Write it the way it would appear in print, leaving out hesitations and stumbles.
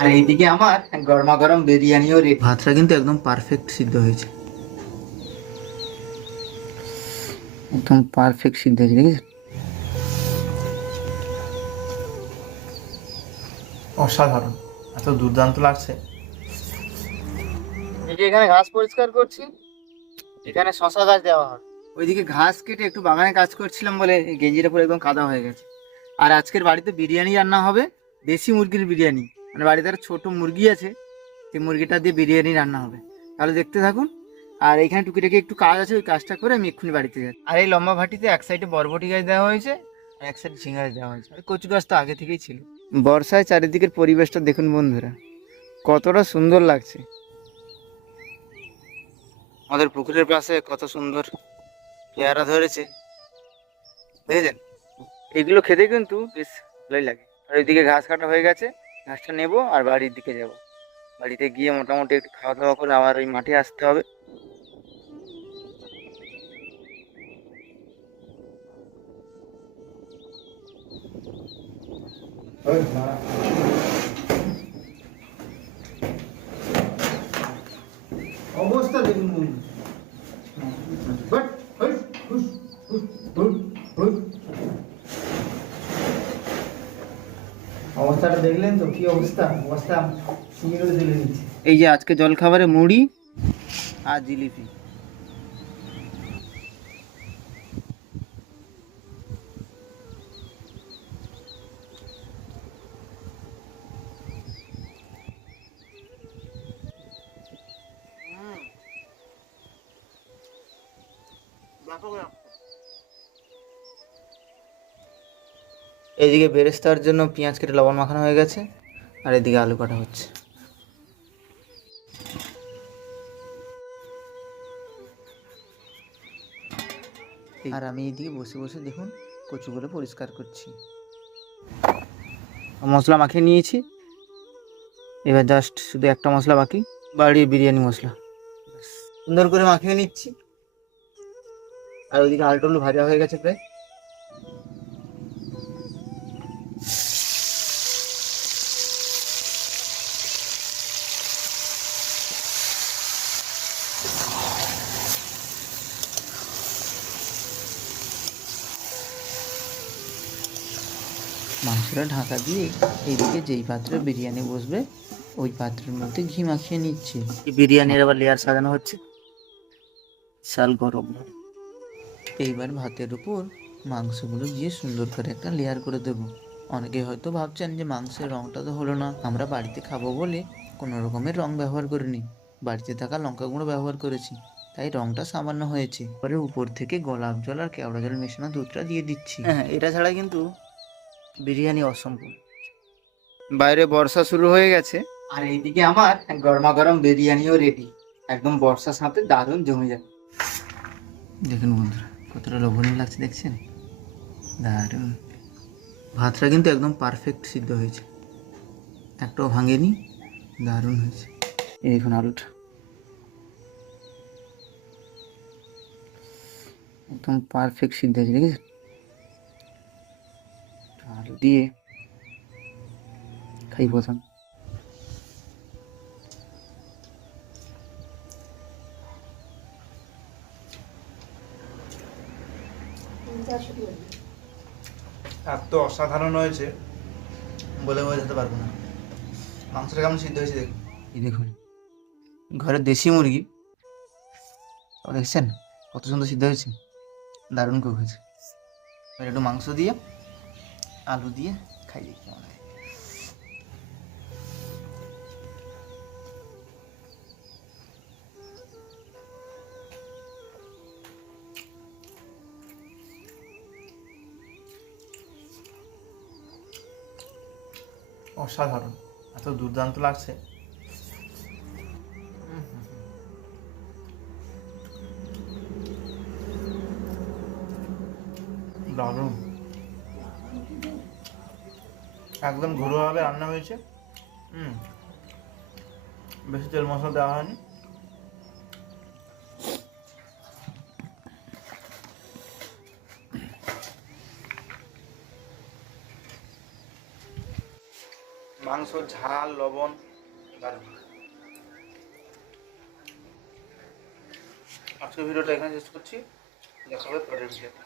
আর এইদিকে আমার গরমা গরম বিরিয়ানিও রেডি। ভাতটা কিন্তু একদম পারফেক্ট সিদ্ধ হয়েছে, একদম পারফেক্ট সিদ্ধ হয়েছে, দেখেছেন? অসাধারণ, এত দুর্দান্ত লাগছে। এই যে এখানে ঘাস পরিষ্কার করছি, এখানে শশা গাছ দেওয়া হয়। ওইদিকে ঘাস কেটে একটু বাগানে কাজ করছিলাম বলে এই গেঞ্জিটা পুরো একদম কাদা হয়ে গেছে। আর আজকের বাড়িতে বিরিয়ানি রান্না হবে, দেশি মুরগির বিরিয়ানি। মানে বাড়িতে একটা ছোট মুরগি আছে, সেই মুরগিটা দিয়ে বিরিয়ানি রান্না হবে। তাহলে দেখতে থাকুন। আর এখানে টুকিটাকি একটু কাজ আছে, ওই কাজটা করে আমি এক্ষুনি বাড়িতে যাই। আর এই লম্বা ভাটিতে এক সাইডে বরবটি গাছ দেওয়া হয়েছে, আর এক সাইডে ঝিঙে গাছ দেওয়া হয়েছে। আর কচু গাছ তো আগে থেকেই ছিল। বর্ষায় চারিদিকের পরিবেশটা দেখুন বন্ধুরা, কতটা সুন্দর লাগছে। আমাদের পুকুরের পাশে কত সুন্দর পেয়ারা ধরেছে, দেখেছেন? এগুলো খেতে কিন্তু বেশ ভালোই লাগে। আর ওইদিকে ঘাস কাটা হয়ে গেছে, ঘাসটা নেবো আর বাড়ির দিকে যাব। বাড়িতে গিয়ে মোটামুটি একটু খাওয়া দাওয়া করে আবার ওই মাঠে আসতে হবে। অবস্থা দেখুন বন্ধু। বাট, হুস, হুস, হুস, হুস, হুস। অবস্থাটা দেখলেন তো, কি অবস্থা? অবস্থা সিঙ্গেল তুলে নিচ্ছে। এই যে আজকে জলখাবারে মুড়ি আর জিলিপি। এদিকে বেরেস্তার জন্য পেঁয়াজ কেটে লবণ মাখানো হয়ে গেছে, আর এদিকে আলু কাটা হচ্ছে। আর আমি এদিকে বসে বসে দেখুন কচুগুলো পরিষ্কার করছি। মশলা মাখিয়ে নিয়েছি, এবার জাস্ট শুধু একটা মশলা বাকি, বাড়ির বিরিয়ানি মশলা। সুন্দর করে মাখিয়ে নিচ্ছি। আর ওইদিকে আলু ভাজা হয়ে গেছে প্রায়। মাংসটা ঢাকা দিয়ে এইদিকে যেই পাত্রে বিরিয়ানি বসবে ওই পাত্রের মধ্যে ঘি মাখিয়ে নিচ্ছি। বিরিয়ানির আবার লেয়ার সাজানো হচ্ছে, শাল গরম। এইবার ভাতের উপর মাংসগুলো দিয়ে সুন্দর করে একটা লেয়ার করে দেবো। অনেকে হয়তো ভাবছেন যে মাংসের রঙটা তো হলো না, আমরা বাড়িতে খাবো বলে কোনো রকমের রং ব্যবহার করিনি, বাড়িতে থাকা লঙ্কা গুঁড়ো ব্যবহার করেছি, তাই রংটা সামান্য হয়েছে। পরে উপর থেকে গোলাপ জল আর কেওড়া জল মেশানো দুধটা দিয়ে দিচ্ছি। হ্যাঁ, এটা ছাড়া কিন্তু বিরিয়ানি অসম্পূর্ণ। বাইরে বর্ষা শুরু হয়ে গেছে, আর এইদিকে আমার গরমা গরম বিরিয়ানিও রেডি। একদম বর্ষার সাথে দারুণ জমে যাবে। দেখুন বন্ধুরা, কতটা লোভনীয় লাগছে, দেখছেন? দারুণ। ভাতটা কিন্তু একদম পারফেক্ট সিদ্ধ হয়েছে, একটাও ভাঙেনি, দারুণ হয়েছে। এই দেখুন আলুটা একদম পারফেক্ট সিদ্ধ হয়েছে, দেখেছেন? আলু দিয়ে খাই প্রথম। এত অসাধারণ হয়েছে বলে বোঝাতে পারবো না। মাংসটা কেমন সিদ্ধ হয়েছে দেখুন। এই দেখুন ঘরের দেশি মুরগি, দেখছেন কত সুন্দর সিদ্ধ হয়েছে, দারুণ কুক হয়েছে। এবার একটু মাংস দিয়ে আলু দিয়ে খাই দেখি কেমন হয়। অসাধারণ, এত দুর্দান্ত লাগছে। দারুণ, একদম ঘরোয়াভাবে রান্না হয়েছে। বেশি তেল মশলা দেওয়া হয়নি। মাংস মাংস ঝাল লবণ দারুণ। আজকের ভিডিওটা এখানে শেষ করছি, দেখা হবে পরের ভিডিওতে।